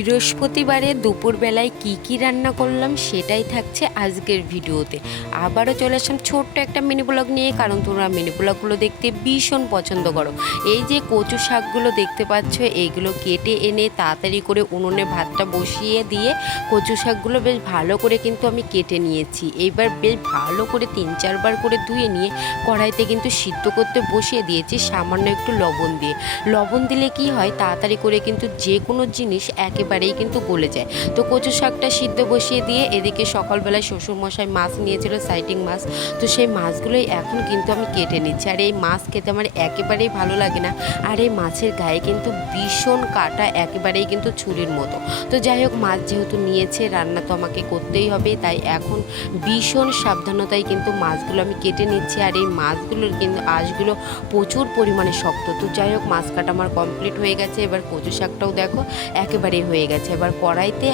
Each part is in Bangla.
বৃহস্পতিবারে দুপুরবেলায় কি রান্না করলাম সেটাই থাকছে আজকের ভিডিওতে। আবারও চলে আসলাম ছোট্ট একটা মিনি ব্লগ নিয়ে, কারণ তোমরা মিনি ব্লগগুলো দেখতে ভীষণ পছন্দ করো। এই যে কচু শাকগুলো দেখতে পাচ্ছ, এইগুলো কেটে এনে তাড়াতাড়ি করে উনুনে ভাতটা বসিয়ে দিয়ে কচু শাকগুলো বেশ ভালো করে কিন্তু আমি কেটে নিয়েছি। এইবার বেশ ভালো করে 3-4 বার করে ধুয়ে নিয়ে কড়াইতে কিন্তু সিদ্ধ করতে বসিয়ে দিয়েছি সামান্য একটু লবণ দিয়ে। লবণ দিলে কি হয়, তাড়াতাড়ি করে কিন্তু যে কোনো জিনিস একেবারেই কিন্তু গলে যায়। তো কচু শাকটা সিদ্ধ বসিয়ে দিয়ে এদিকে সকালবেলায় শ্বশুরমশাই মাছ নিয়েছিল, সাইটিং মাছ। তো সেই মাছগুলোই এখন কিন্তু আমি কেটে নিচ্ছি। আর এই মাছ খেতে আমার একেবারেই ভালো লাগে না। আর এই মাছের গায়ে কিন্তু ভীষণ কাটা, একেবারেই কিন্তু ছুরির মতো। তো যাই হোক, মাছ যেহেতু নিয়েছে, রান্না তো আমাকে করতেই হবে, তাই এখন ভীষণ সাবধানতায় কিন্তু মাছগুলো আমি কেটে নিচ্ছি। আর এই মাছগুলোর কিন্তু আঁশগুলো প্রচুর পরিমাণে শক্ত। তো যাই হোক, মাছ কাটা আমার কমপ্লিট হয়ে গেছে। এবার কচু শাকটাও দেখো একেবারেই হয়ে গেছে। এবার কড়াইতে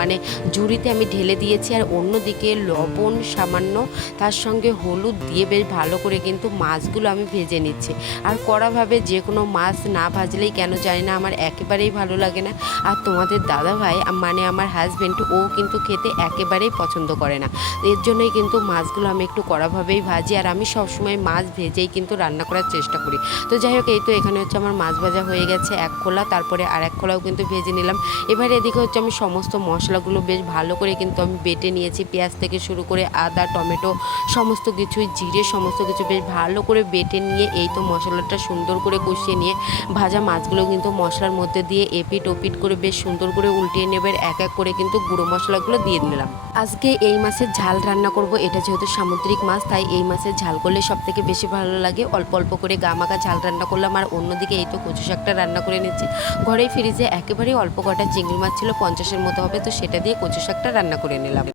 মানে ঝুড়িতে আমি ঢেলে দিয়েছি। আর অন্যদিকে লবণ সামান্য, তার সঙ্গে হলুদ দিয়ে বেশ ভালো করে কিন্তু মাছগুলো আমি ভেজে নিচ্ছি। আর কড়াভাবে যে কোনো মাছ না ভাজলেই কেন জানি না আমার একেবারেই ভালো লাগে না। আর তোমাদের দাদা ভাই মানে আমার হাজব্যান্ড, ও কিন্তু খেতে একেবারেই পছন্দ করে না। এর জন্যই কিন্তু মাছগুলো আমি একটু কড়াভাবেই ভাজি। আর আমি সবসময় মাছ ভেজেই কিন্তু রান্না করার চেষ্টা করি। তো যাই হোক, এই তো এখানে হচ্ছে আমার মাছ ভাজা হয়ে গেছে এক খোলা, তারপরে আর এক খোলাও কিন্তু ভেজে নিলাম। এবার এদিকে হচ্ছে আমি সমস্ত মশলাগুলো বেশ ভালো করে কিন্তু আমি বেটে নিয়েছি। পেঁয়াজ থেকে শুরু করে আদা, টমেটো সমস্ত কিছুই, জিরে সমস্ত কিছু বেশ ভালো করে বেটে নিয়ে এই তো মশলাটা সুন্দর করে কষিয়ে নিয়ে ভাজা মাছগুলো কিন্তু মশলার মধ্যে দিয়ে এপিট ওপিট করে বেশ সুন্দর করে উল্টিয়ে নেবে। এক এক করে কিন্তু গুঁড়ো মশলাগুলো দিয়ে নিলাম। আজকে এই মাছের ঝাল রান্না করব। এটা যেহেতু সামুদ্রিক মাছ, তাই এই মাছের ঝাল করলে সব থেকে বেশি ভালো লাগে। অল্প অল্প করে গামাকা ঝাল রান্না করলাম। আর অন্যদিকে এই তো কচু শাকটা রান্না করে নিচ্ছি। ঘরে ফ্রিজে একেবারেই অল্প কটা চিংড়ি মাছ ছিল, 50-এর মতো হবে, তো সেটা দিয়ে কচু শাকটা রান্না করে নিলাম।